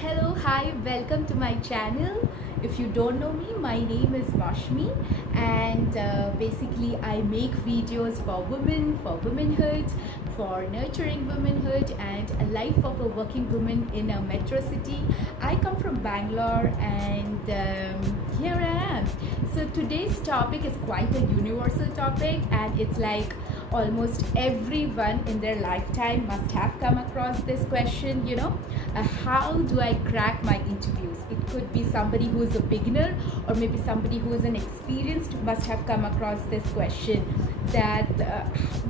Hello, hi, welcome to my channel. If you don't know me, my name is Mashmi, and basically I make videos for women, for womanhood, for nurturing womanhood, and a life of a working woman in a metro city. I come from Bangalore, and here I am. So today's topic is quite a universal topic, and it's like almost everyone in their lifetime must have come across this question, how do I crack my interviews? It could be somebody who is a beginner, or maybe somebody who is an experienced must have come across this question, that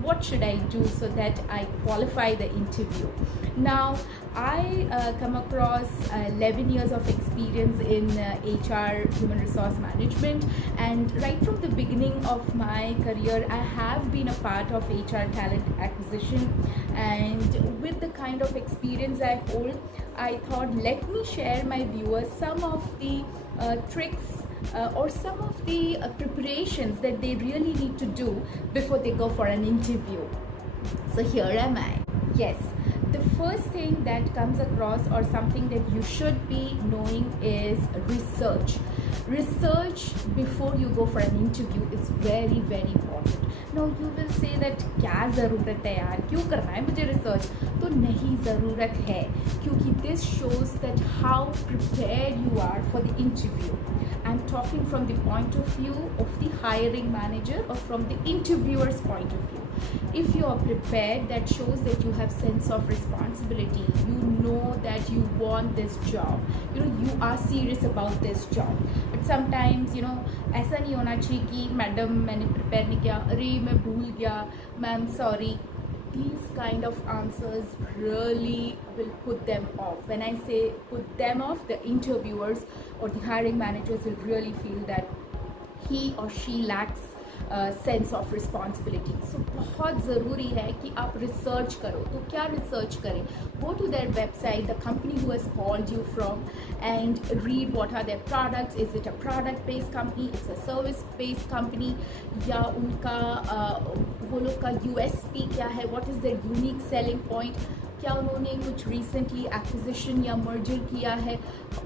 what should I do so that I qualify the interview. Now I come across 11 years of experience in HR, human resource management, and right from the beginning of my career I have been a part of HR talent acquisition. And with the kind of experience I hold, I thought let me share my viewers some of the tricks or some of the preparations that they really need to do before they go for an interview. So here am I. Yes, the first thing that comes across, or something that you should be knowing, is research. Research before you go for an interview is very very important. Now you will say that क्या ज़रूरत है यार, क्यों करना है मुझे research? तो नहीं ज़रूरत है, क्योंकि this shows that how prepared you are for the interview. I'm talking from the point of view of the hiring manager or from the interviewer's point of view. If you are prepared, that shows that you have sense of responsibility. You know that you want this job. You are serious about this job. But sometimes ऐसा नहीं होना चाहिए कि madam मैंने prepare नहीं किया, अरे मैं भूल गया, ma'am sorry. These kind of answers really will put them off. When I say put them off, the interviewers or the hiring managers will really feel that he or she lacks sense of responsibility. So बहुत ज़रूरी है कि आप research करो. तो क्या research करें? Go to their website, the company who has called you from, and read what are their products. Is it a product based company, it's a service based company, या उनका वो लोग का यूएसपी क्या है, what is their unique selling point, क्या उन्होंने कुछ रिसेंटली एक्विजिशन या मर्जर किया है,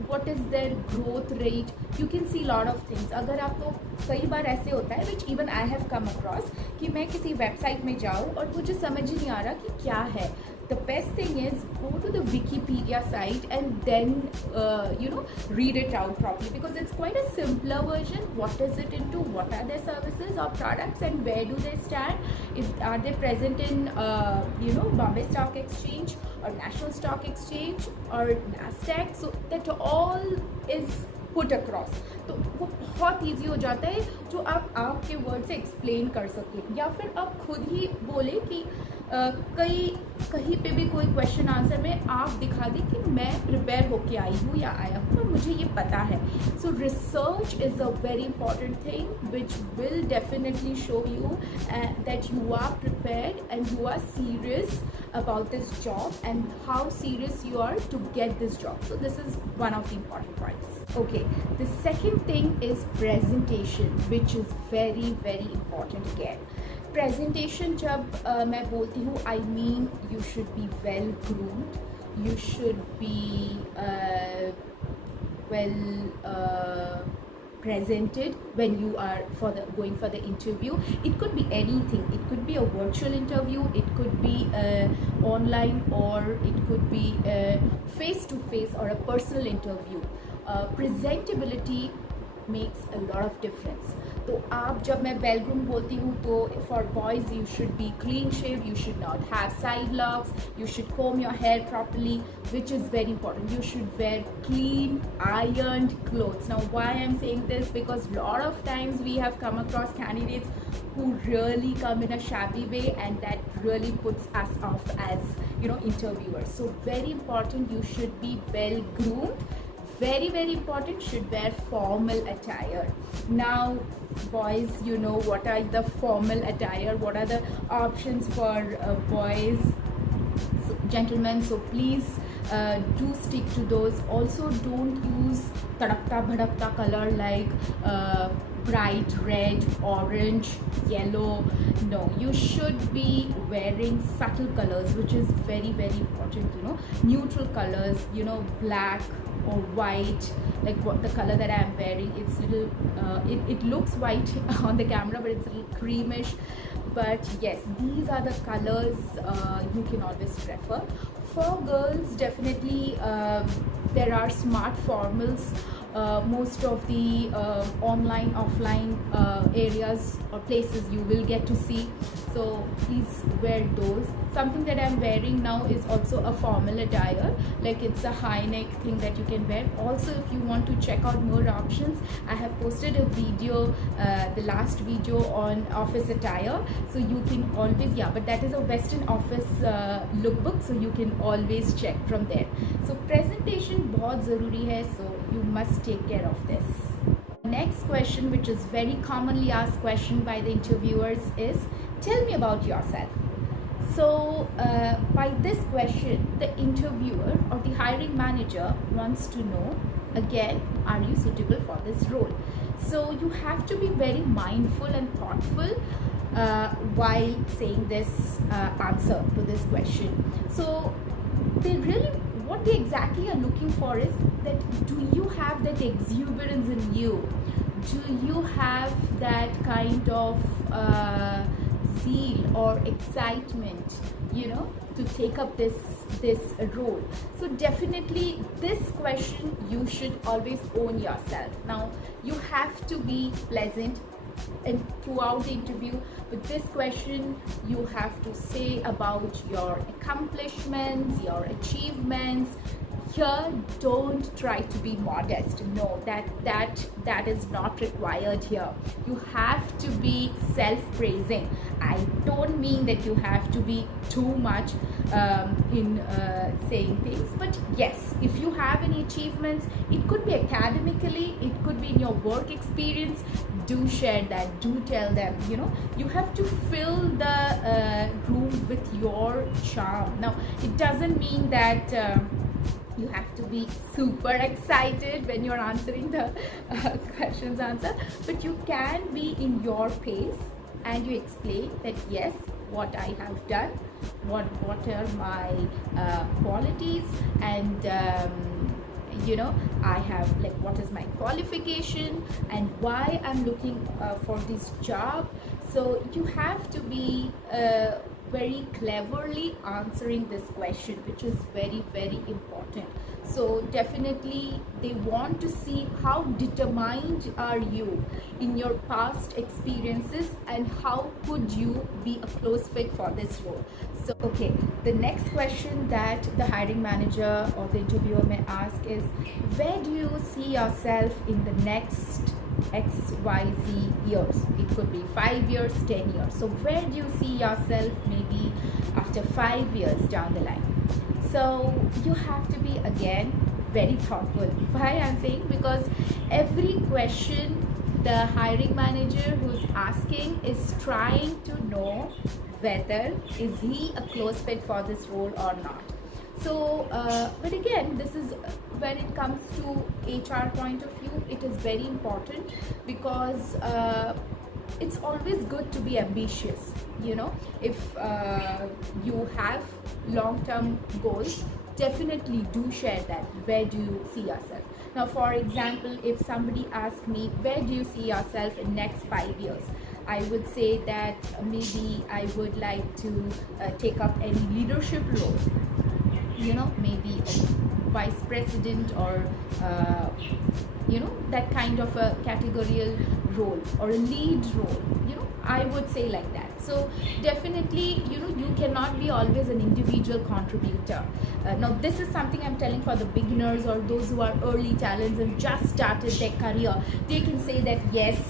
what is their growth rate. You can see lot of things. अगर आपको कई बार ऐसे होता है, which even I have come across, कि मैं किसी वेबसाइट में जाऊँ और मुझे समझ ही नहीं आ रहा कि क्या है. The best thing is go to the Wikipedia site and then read it out properly, because it's quite a simpler version. What is it into, what are their services or products, and where do they stand, if are they present in Bombay Stock Exchange or National Stock Exchange or Nasdaq. So that all is put across. तो वो बहुत easy हो जाता है जो आप आपके word से एक्सप्लेन कर सकें, या फिर आप खुद ही बोले कि कहीं पे भी कोई क्वेश्चन आंसर में आप दिखा दें कि मैं प्रिपेयर होके आई हूँ या आया हूँ और मुझे ये पता है. So research is a very important thing which will definitely show you that you are prepared and you are serious about this job and how serious you are to get this job. So this is one of the important points. Okay, the second thing is presentation, which is very very important again. Presentation जब मैं बोलती हूँ, I mean you should be well groomed, you should be presented when you are going for the interview. It could be anything. It could be a virtual interview, it could be online, or it could be face to face or a personal interview. Presentability makes a lot of difference. तो आप जब मैं well groom बोलती हूँ, तो for boys you should be clean shave, you should not have side locks, you should comb your hair properly, which is very important. You should wear clean ironed clothes. Now why I'm saying this, because lot of times we have come across candidates who really come in a shabby way, and that really puts us off as interviewers. So very important, you should be well groomed. Very very important, should wear formal attire. Now boys, what are the formal attire, what are the options for boys, gentlemen. So please do stick to those. Also don't use tadakta bhadakta color like bright red, orange, yellow. No, you should be wearing subtle colors, which is very, very important, you know, neutral colors, you know, black or white, like what the color that I am wearing. It's little it looks white on the camera, but it's a little creamish. But yes, these are the colors you can always prefer. For girls, definitely there are smart formals. Most of the online, offline areas or places you will get to see, so please wear those. Something that I'm wearing now is also a formal attire, like it's a high neck thing that you can wear. Also, if you want to check out more options, I have posted a video, the last video on office attire, so you can always, yeah, but that is a Western office lookbook, so you can always check from there. So presentation बहुत ज़रूरी है, so you must take care of this. Next question, which is very commonly asked question by the interviewers, is tell me about yourself. So by this question, the interviewer or the hiring manager wants to know, again, are you suitable for this role? So you have to be very mindful and thoughtful while saying this answer to this question. So they really, what they exactly are looking for is that, do you have that exuberance in you? Do you have that kind of zeal or excitement, you know, to take up this role? So definitely this question you should always own yourself. Now you have to be pleasant and throughout the interview. With this question, you have to say about your accomplishments, your achievements. Here, don't try to be modest. No, that is not required here. You have to be self-praising. I don't mean that you have to be too much in saying things, but yes, if you have any achievements, it could be academically, it could be in your work experience, do share that, do tell them. You know, you have to fill the room with your charm. Now, it doesn't mean that you have to be super excited when you're answering the questions answer, but you can be in your pace and you explain that yes, what I have done, what are my qualities, and you know, I have, like, what is my qualification and why I'm looking for this job. So you have to be very cleverly answering this question, which is very, very important. So definitely they want to see how determined are you in your past experiences and how could you be a close fit for this role. So okay, the next question that the hiring manager or the interviewer may ask is, where do you see yourself in the next XYZ years? It could be 5 years, 10 years. So where do you see yourself maybe after 5 years down the line? So you have to be, again, very thoughtful. Why I'm saying? Because every question the hiring manager who's asking is trying to know whether is he a close fit for this role or not. So but again, this is when it comes to HR point of view, it is very important, because it's always good to be ambitious. You know, if you have long-term goals, definitely do share that. Where do you see yourself? Now, for example, if somebody asks me, where do you see yourself in next 5 years? I would say that maybe I would like to take up any leadership role, you know, maybe a vice president or you know, that kind of a categorical role or a lead role, you know, I would say like that. So definitely, you know, you cannot be always an individual contributor. Now this is something I'm telling for the beginners or those who are early talents and just started their career. They can say that yes,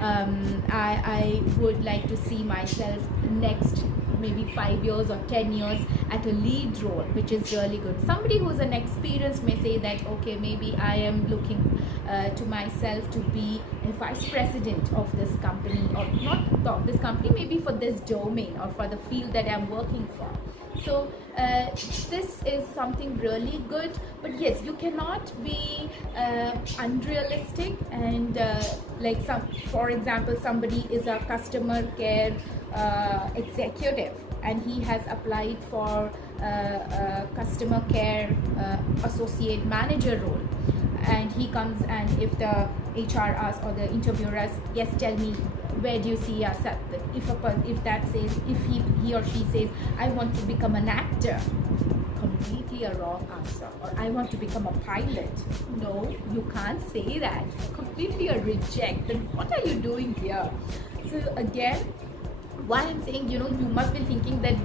I would like to see myself next maybe 5 years or 10 years at a lead role, which is really good. Somebody who's an experienced may say that okay, maybe I am looking to myself to be a vice president of this company, or not of this company, maybe for this domain or for the field that I'm working for. So this is something really good, but yes, you cannot be unrealistic and like some, for example, somebody is a customer care executive and he has applied for customer care associate manager role, and he comes and if the HR asks or the interviewer asks, yes, tell me where do you see yourself, if that says, if he or she says, I want to become an actor, completely a wrong answer. Or I want to become a pilot, no, you can't say that, completely a reject. Then what are you doing here? So again, why I'm saying, you must be thinking that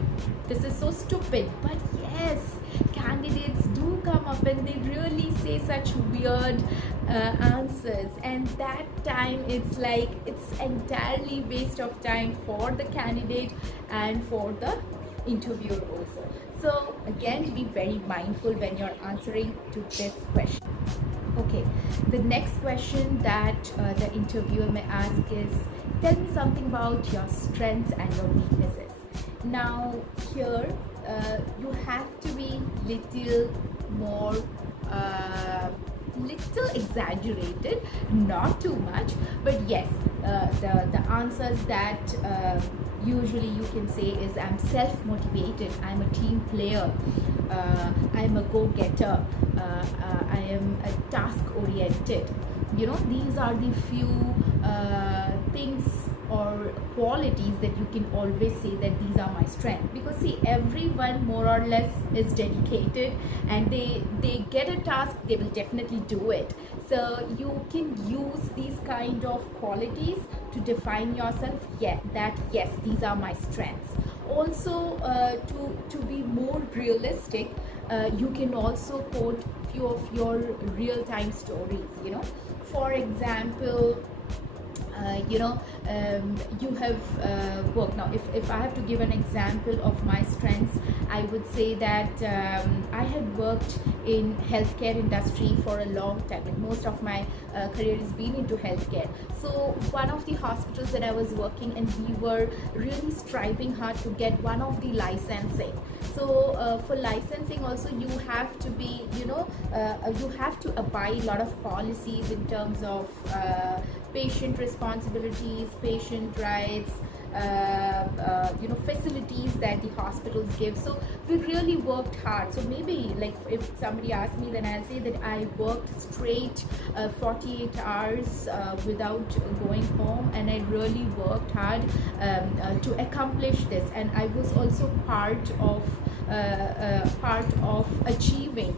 this is so stupid, but yes, candidates do come up and they really say such weird answers, and that time it's like it's entirely waste of time for the candidate and for the interviewer also. So again, be very mindful when you're answering to this question. Okay, the next question that the interviewer may ask is, tell me something about your strengths and your weaknesses. Now here you have to be little more little exaggerated, not too much, but yes, the answers that usually you can say is, I'm self-motivated, I'm a team player, I'm a go-getter, I am a task-oriented. These are the few things or qualities that you can always say that these are my strengths, because see, everyone more or less is dedicated and they get a task, they will definitely do it. So you can use these kind of qualities to define yourself, that yes, these are my strengths. Also to be more realistic, you can also quote few of your real-time stories. For example, you have worked. Now if I have to give an example of my strengths, I would say that I had worked in healthcare industry for a long time, and most of my career has been into healthcare. So one of the hospitals that I was working in, we were really striving hard to get one of the licensing. So for licensing also, you have to be, you have to abide a lot of policies in terms of patient responsibilities, patient rights, facilities that the hospitals give. So we really worked hard. So maybe like if somebody asks me, then I'll say that I worked straight 48 hours without going home, and I really worked hard to accomplish this, and I was also part of achieving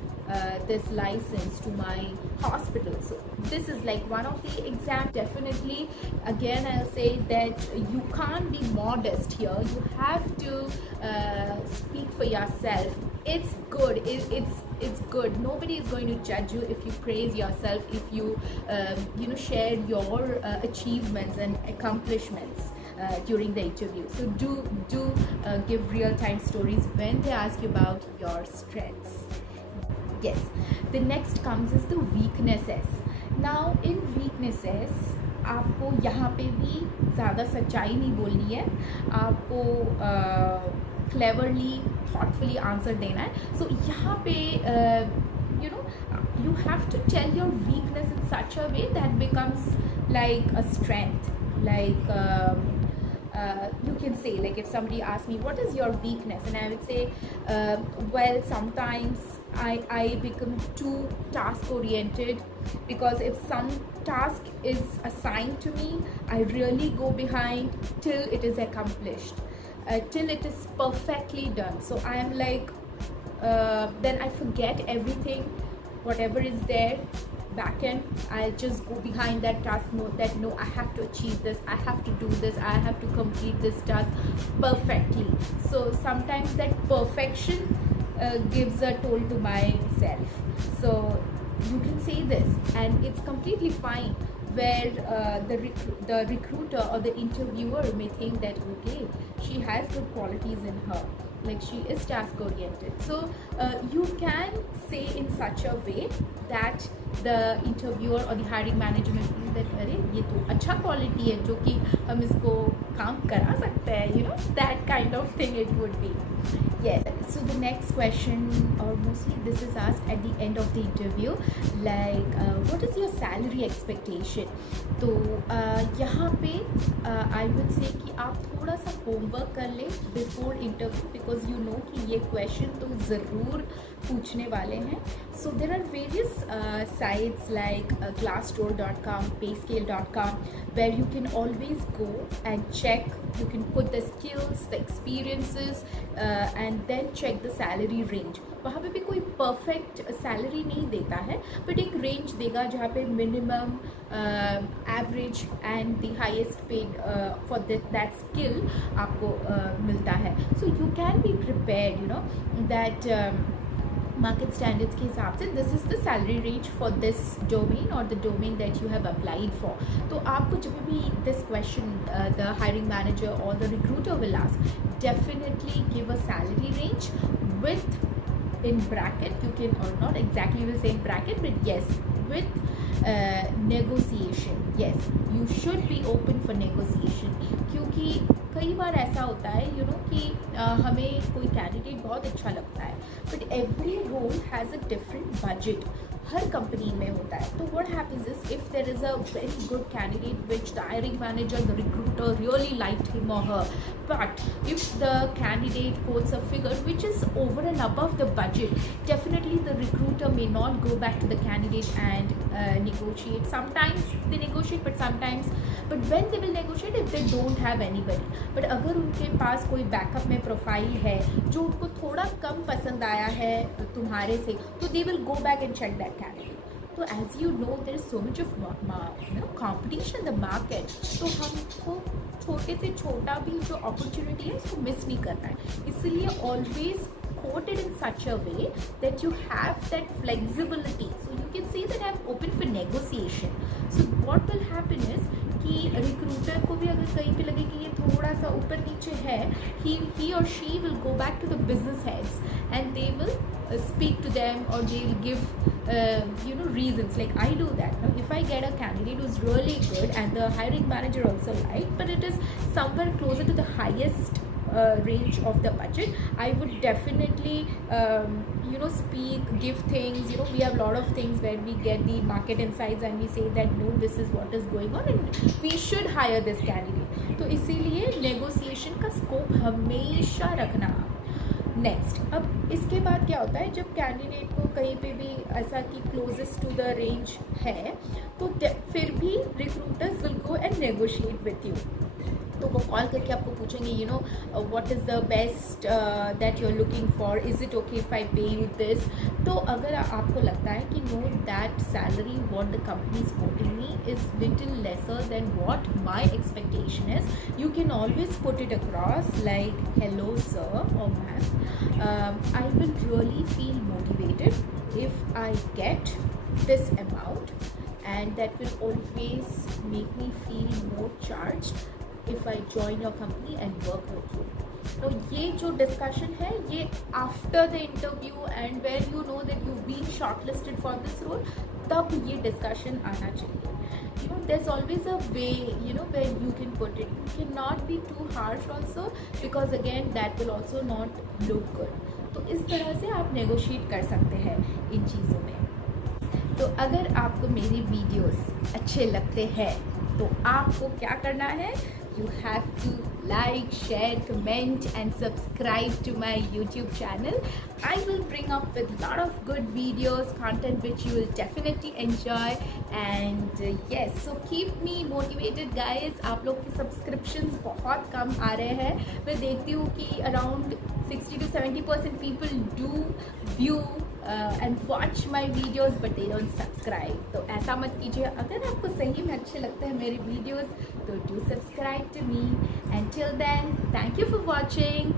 this license to my hospital. So this is like one of the examples. Definitely, again, I'll say that you can't be modest here. You have to speak for yourself. It's good. It's good. Nobody is going to judge you if you praise yourself, if you share your achievements and accomplishments during the interview. So do give real-time stories when they ask you about your strengths. Yes, the next comes is the weaknesses. Now in weaknesses, आपको यहाँ पे भी ज़्यादा सच्चाई नहीं बोलनी है, आपको cleverly, thoughtfully answer देना है. So यहाँ पे you have to tell your weakness in such a way that becomes like a strength. Like you can say, like if somebody asks me, what is your weakness, and I would say, well, sometimes I become too task oriented, because if some task is assigned to me, I really go behind till it is accomplished, till it is perfectly done. So I am like, then I forget everything, whatever is there back end. I just go behind that task, no, I have to achieve this, I have to do this, I have to complete this task perfectly. So sometimes that perfection gives a toll to myself. So you can say this, and it's completely fine, where the recruiter or the interviewer may think that, okay, she has good qualities in her, like she is task oriented. So you can say in such a way that the interviewer or the hiring manager may feel that, अरे ये तो अच्छा quality है जो कि हम इसको काम करा सकते हैं, that kind of thing it would be. Yes, so the next question, or mostly this is asked at the end of the interview, like what is your salary expectation? तो यहाँ पे आई वुड से कि आप थोड़ा सा homework कर लें before interview, because you know कि ये क्वेश्चन तो ज़रूर पूछने वाले हैं. So there are various sites like glassdoor.com, payscale.com, where you can always go and check. You can put the skills, the experiences, and then check the salary range. वहाँ पे भी कोई परफेक्ट सैलरी नहीं देता है, बट एक range देगा जहाँ पे minimum, average and the highest paid for that skill आपको मिलता है. So you can be prepared, you know that market standards के हिसाब से this is the salary range for this domain और the domain that you have applied for. तो आपको जब भी this question the hiring manager और the recruiter will ask, definitely give a salary range with in bracket, you can, or not exactly will say in bracket, but yes, with negotiation. Yes, you should be open for negotiation, क्योंकि कई बार ऐसा होता है you know कि हमें कोई candidate बहुत अच्छा लगता है, but every role has a different budget. हर कंपनी में होता है. तो what happens is if there is a very good candidate which the hiring manager, the recruiter really liked him और her, but if the candidate quotes a figure which is over and above the budget, definitely the recruiter may not go back to the candidate and negotiate. Sometimes they negotiate, but when they will negotiate if they don't have anybody. But अगर उनके पास कोई backup में profile है जो उनको थोड़ा कम पसंद आया है तुम्हारे से, तो they will go back and check that candidate. तो as you know there is so much of competition in the market, तो हमको छोटे से छोटा भी जो अपॉर्चुनिटी है उसको मिस नहीं करना है. इसलिए always quote it in such a way that you have that flexibility, so you can say that I'm open for negotiation. So what will happen is कि रिक्रूटर को भी अगर कहीं पे लगे कि ये थोड़ा सा ऊपर नीचे है, he or she will go back to the business heads and they will speak to them, or they will give reasons. Like I do that. Now if I get a candidate who's really good and the hiring manager also like, but it is somewhere closer to the highest range of the budget, I would definitely speak, give things. We have a lot of things where we get the market insights and we say that no, this is what is going on and we should hire this candidate. तो इसीलिए negotiation का scope हमेशा रखना. Next, अब इसके बाद क्या होता है जब कैंडिडेट को कहीं पे भी ऐसा कि क्लोजेस्ट टू द रेंज है, तो फिर भी recruiters will go and negotiate with you. तो वो कॉल करके आपको पूछेंगे what is the best that you are looking for, is it okay if I pay you this. तो अगर आपको लगता है कि no that salary what the company is quoting me is little lesser than what my expectation is, you can always put it across like hello sir और ma'am, I will really feel motivated if I get this amount and that will always make me feel more charged if I join your company and work with you. तो ये जो discussion है ये after the interview and where you know that you been shortlisted for this role, तब ये discussion आना चाहिए. There's always a way where you can put it. You cannot be too harsh also, because again that will also not look good. तो इस तरह से आप negotiate कर सकते हैं इन चीज़ों में. तो अगर आपको मेरी वीडियोस अच्छे लगते हैं तो आपको क्या करना है, you have to like, share, comment and subscribe to my YouTube channel. I will bring up with lot of good videos, content which you will definitely enjoy. And yes, so keep me motivated guys. आप लोग के subscriptions बहुत कम आ रहे हैं. मैं देखती हूँ कि around 60 to 70% people do view and watch my videos but they don't subscribe. तो ऐसा मत कीजिए. अगर आपको सही में अच्छे लगते हैं मेरे videos तो do subscribe to me. Until then, thank you for watching.